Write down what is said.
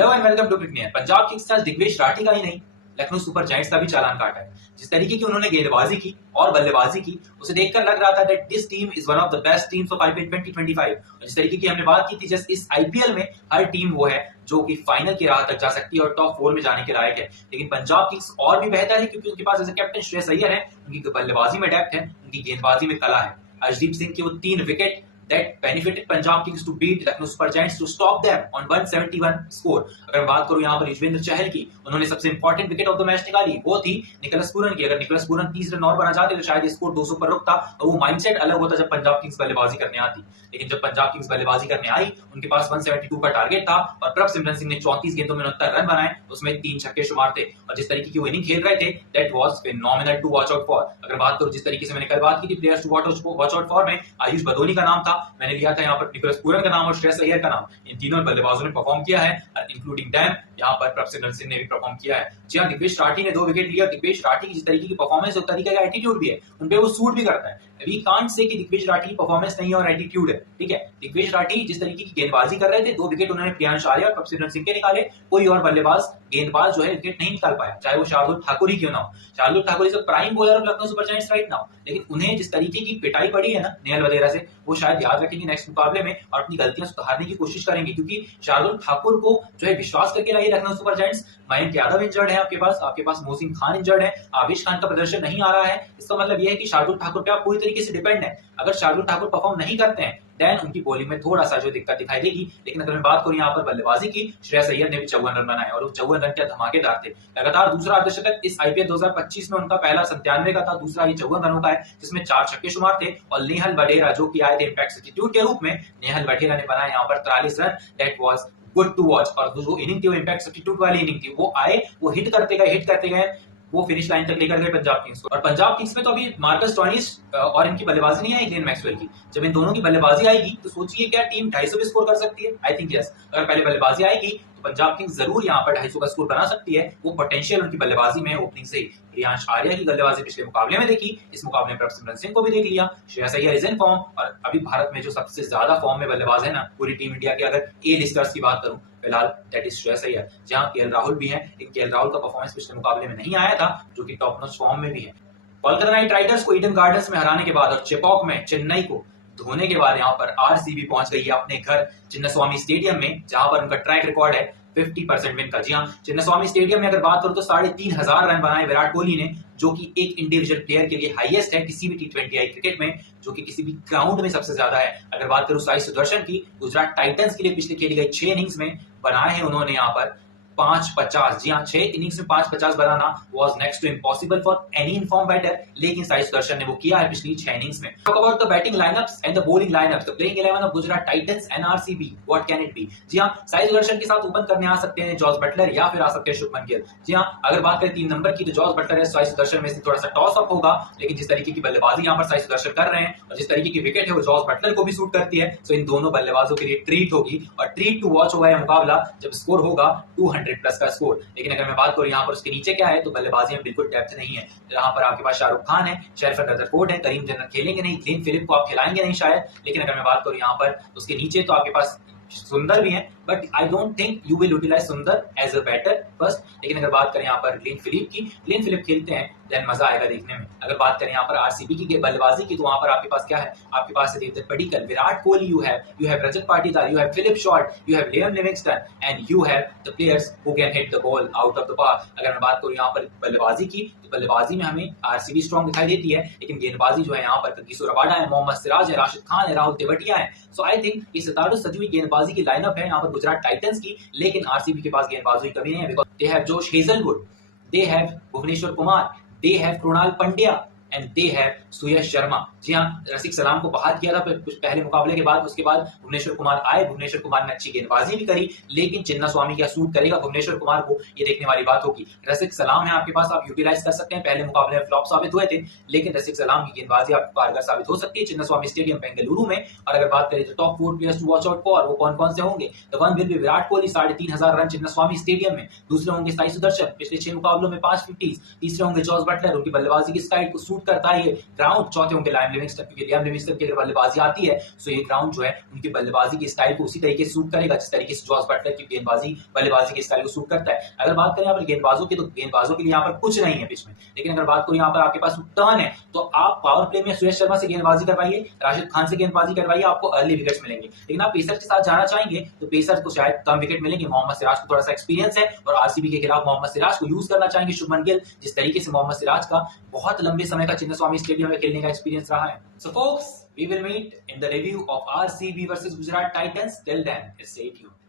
Hello and welcome to cricket. Punjab Kings ने आज दिग्वेश राठी का ही नहीं, लखनऊ सुपर जायंट्स का भी चालान काटा है। जिस तरीके की उन्होंने गेंदबाजी की और बल्लेबाजी की, उसे देखकर लग रहा था that this team is one of the best teams of IPL 2025। और जिस तरीके की हमने बात की थी, जस्ट इस आईपीएल में हर टीम वो है जो कि फाइनल की राह तक जा सकती है और टॉप 4 में जाने के लायक है। लेकिन पंजाब किंग्स और भी बेहतर है क्योंकि उनके पास एज कैप्टन श्रेयस अय्यर है, उनकी बल्लेबाजी में डेप्थ है, उनकी गेंदबाजी में कला है। अर्शदीप सिंह के वो 3 wicket that benefited Punjab Kings to beat Lucknow Super Giants to stop them on 171 score. अगर बात करूं यहां पर युजवेंद्र चहल की, उन्होंने सबसे important wicket of the match निकाली, वो थी निकोलस पूरन की। अगर निकोलस पूरन 30 रन और बना जाते तो शायद स्कोर 200 पर रुकता और वो माइंडसेट अलग होता जब पंजाब किंग्स बल्लेबाजी करने आती। लेकिन जब पंजाब किंग्स बल्लेबाजी करने आई, उनके पास 172 का टारगेट था और प्रभसिमरन सिंह ने 34 गेंदों में 69 रन बनाए, उसमें 3 छक्के शुमार थे। और जिस तरीके की वो इनिंग खेल रहे थे, that was phenomenal to watch out for. अगर बात करूं जिस तरीके से मैंने कल बात की थी players to watch out for में, आयुष बदोनी का नाम था, मैंने लिया था पर निकोलस पूरन का नाम और श्रेयस अय्यर का नाम। इन तीनों बल्लेबाजों ने परफॉर्म किया है, इंक्लूडिंग डैम, यहाँ पर प्रभसिमरन सिंह ने भी परफॉर्म किया है। जी हाँ, दिग्वेश राठी ने 2 विकेट लिया। दिग्वेश राठी की जिस तरीके की परफॉर्मेंस है, उस तरीके का एटीट्यूड भी है, उनपे वो सूट भी करता है। वी कांट से कि दिग्वेश राठी की परफॉर्मेंस नहीं है और एटीट्यूड है, ठीक है। दिग्वेश राठी जिस तरीके की गेंदबाजी कर रहे थे, 2 विकेट उन्होंने प्रियांश आर्या और प्रभसिमरन सिंह के निकाले। कोई और गेंदबाज जो है विकेट नहीं निकाल पाया, चाहे वो शार्दुल ठाकुर ही क्यों ना हो। Shardul Thakur is a prime bowler of Lucknow super giants right now, लेकिन उन्हें जिस तरीके की पिटाई पड़ी है ना नेहल वगैरह से, वो शायद याद रखेंगे नेक्स्ट मुकाबले में और अपनी गलतियां सुधारने की कोशिश करेंगे। क्योंकि शार्दुल ठाकुर को जो है विश्वास करके लाई Lucknow super giants. Mayank Yadav injured है आपके पास मोहसिन खान इंजर्ड है, आवेश खान का प्रदर्शन नहीं आ रहा है। इसका मतलब यह है कि शार्दुल ठाकुर पे आप पूरी तरीके से डिपेंड है। अगर शार्दुल ठाकुर परफॉर्म नहीं करते हैं, देन उनकी बॉलिंग में थोड़ा सा जो दिक्कत दिखाई देगी। लेकिन अगर मैं बात करूं यहाँ पर बल्लेबाजी की, श्रेयस अय्यर ने भी 54 रन बनाए और वो 54 रन क्या धमाकेदार थे। लगातार दूसरा अर्धशतक इस आईपीएल 2025 में उनका, पहला 97 का था, दूसरा ये 54 रनों का है, जिसमें 4 छक्के शुमार थे। और नेहल वडेरा जो कि आए थे इंपैक्ट सब्स्टिट्यूट के रूप में, नेहल वडेरा ने बनाए यहाँ पर 43 run. That was good to watch. और जो इनिंग थी वो इंपैक्ट सब्स्टिट्यूट वाली इनिंग थी, वो आए, वो हिट करते गए, वो फिनिश लाइन तक लेकर गए पंजाब किंग्स को। और पंजाब किंग्स में तो अभी मार्कस स्टोइनिस और इनकी बल्लेबाजी नहीं आई ग्लेन मैक्सवेल की। जब इन दोनों की बल्लेबाजी आएगी तो सोचिए क्या टीम 250 भी स्कोर कर सकती है। आई थिंक यस, अगर पहले बल्लेबाजी आएगी तो पंजाब किंग्स जरूर यहाँ पर 250 का स्कोर बना सकती है। वो पोटेंशियल उनकी बल्लेबाजी में ओपनिंग से ही। प्रियांश आर्या की बल्लेबाजी पिछले मुकाबले में देखी, इस मुकाबले में प्रभसिमरन सिंह को भी देख लिया। Shreyas Iyer is in form और अभी भारत में जो सबसे ज्यादा फॉर्म में बल्लेबाज है ना पूरी टीम इंडिया के, अगर ए लिस्टर्स की बात करूं फिलहाल, दैट इज श्रेयस अय्यर। जहां केएल राहुल भी है, लेकिन केएल राहुल का परफॉर्मेंस पिछले मुकाबले में नहीं आया था, जो कि टॉप नॉच फॉर्म में भी है। कोलकाता नाइट राइडर्स को ईडन गार्डन्स में हराने के बाद और चेपॉक में चेन्नई को धोने के बाद यहाँ पर आरसीबी पहुंच गई है अपने घर चिन्नास्वामी स्टेडियम में, जहां पर उनका ट्रैक रिकॉर्ड है 50% विन का। जी हाँ, चिन्नास्वामी स्टेडियम में अगर बात करूं तो 3500 रन बनाए विराट कोहली ने, जो कि एक इंडिविजुअल प्लेयर के लिए हाईएस्ट है किसी भी टी20 क्रिकेट में, जो कि किसी भी ग्राउंड में सबसे ज्यादा है। अगर बात करूं साई सुदर्शन की, गुजरात टाइटंस के लिए पिछले खेली गई 6 इनिंग्स में बनाए हैं उन्होंने यहाँ पर 550। जी हाँ, 6 इनिंग्स में 550 बनाना was next to impossible for any in form batter, लेकिन साई सुदर्शन ने वो किया है पिछली 6 इनिंग्स में। Talk about the batting lineups and the bowling lineups, the playing 11 of Gujarat Titans and RCB, what can it be. जी हाँ, साई सुदर्शन के साथ ओपन करने आ सकते हैं जॉस बटलर या फिर आ सकते हैं शुभमन गिल। जी हाँ, अगर बात करें 3 नंबर की तो जॉस बटलर है, साई सुदर्शन में से थोड़ा सा टॉस अप होगा। लेकिन जिस तरीके की बल्लेबाजी यहाँ पर साई सुदर्शन कर रहे हैं और जिस तरीके की विकेट है वो जॉस बटलर को भी सूट करती है, तो इन दोनों बल्लेबाजों के लिए ट्रीट होगी और ट्रीट टू वॉच होगा यह मुकाबला जब स्कोर होगा 200 प्लस का स्कोर। लेकिन अगर मैं बात करूं यहाँ पर उसके नीचे क्या है, तो बल्लेबाजी में बिल्कुल डेप्थ नहीं है। यहाँ पर आपके पास शाहरुख खान है, शेरफन रदरफोर्ड है, करीम जन्नत खेलेंगे नहीं, ग्लेन फिलिप को आप खिलाएंगे नहीं शायद। लेकिन अगर मैं बात करूं यहाँ पर उसके नीचे, तो आपके पास सुंदर भी है, but I don't think you will utilize सुंदर एज अ बैटर फर्स्ट। लेकिन अगर बात करें यहाँ पर ग्लेन फिलिप की, ग्लेन फिलिप खेलते हैं देन मजा आएगा देखने में। अगर बात करें यहाँ पर आरसीबी की बल्लेबाजी की, तो वहां पर आपके पास क्या है, आपके पास है Devdutt Padikkal, Virat Kohli, you have Rajat Patidar, you have Philip Short, you have Liam Livingstone and you have the players who can hit the ball out of the park. अगर मैं बात करूं यहाँ पर बल्लेबाजी की, तो बल्लेबाजी में हमें आरसीबी स्ट्रॉन्ग दिखाई देती है, लेकिन गेंदबाजी जो है यहाँ पर किशोर रबाडा है, मोहम्मद सिराज है, राशिद खान है, राहुल तेवटिया है। सो आई थिंक ये सितारों सजी हुई गेंदबाजी की लाइनअप है यहाँ पर गुजरात टाइटंस की। लेकिन आरसीबी के पास गेंदबाजों की कमी नहीं है, because they have Josh Hazlewood, they have Bhuvneshwar Kumar, they have Krunal Pandya and they have Suyash Sharma. जी हाँ, रसिक सलाम को बाहर किया था पहले मुकाबले के बाद, उसके बाद भुवनेश्वर कुमार आए, भुवनेश्वर कुमार ने अच्छी गेंदबाजी भी करी, लेकिन चिन्नास्वामी क्या सूट करेगा भुवनेश्वर कुमार को, ये देखने वाली बात होगी। रसिक सलाम है आपके पास, आप यूटिलाइज कर सकते हैं, पहले मुकाबले में फ्लॉप साबित हुए थे, लेकिन रसिक सलाम की गेंदबाजी आपको कारगर साबित हो सकती है चिन्नास्वामी स्टेडियम बेंगलुरु में। और अगर बात करें तो top 4 players to watch out for, वो कौन कौन से होंगे, the one will be Virat Kohli 3500 run Chinnaswamy stadium में, दूसरे होंगे साई सुदर्शन, पिछले 6 मुकाबलों में 5 50, तीसरे होंगे जॉस बटलर, उनकी बल्लेबाजी की स्टाइल को सूट सूट करता है ये ग्राउंड। चौथे होंगे लियाम लिविंगस्टन, क्योंकि लियाम लिविंगस्टन की अगर बल्लेबाजी आती है सो ये ग्राउंड जो है उनकी बल्लेबाजी के स्टाइल को उसी तरीके से सूट करेगा जिस तरीके से जॉस बटलर की गेंदबाजी बल्लेबाजी के स्टाइल को सूट करता है। अगर बात करें यहाँ पर गेंदबाजों की, तो गेंदबाजों के लिए यहाँ पर कुछ नहीं है पिच में, लेकिन अगर बात करूं यहाँ पर आपके पास टर्न है तो आप पावर प्ले में सुरेश शर्मा से गेंदबाजी करवाइए, राशिद खान से गेंदबाजी करवाइए, आपको अर्ली विकेट्स मिलेंगे। लेकिन आप पेसर के साथ जाना चाहेंगे तो पेसर को शायद कम विकेट मिलेंगे। मोहम्मद सिराज को थोड़ा सा एक्सपीरियंस है और आरसीबी के खिलाफ मोहम्मद सिराज को यूज करना चाहेंगे शुभमन गिल, जिस तरीके से मोहम्मद सिराज का बहुत लंबे समय का चिन्नस्वामी स्टेडियम में खेलने का एक्सपीरियंस रहा है। सो focus, we will meet in the review of RCB versus Gujarat Titans. Till then, stay tuned.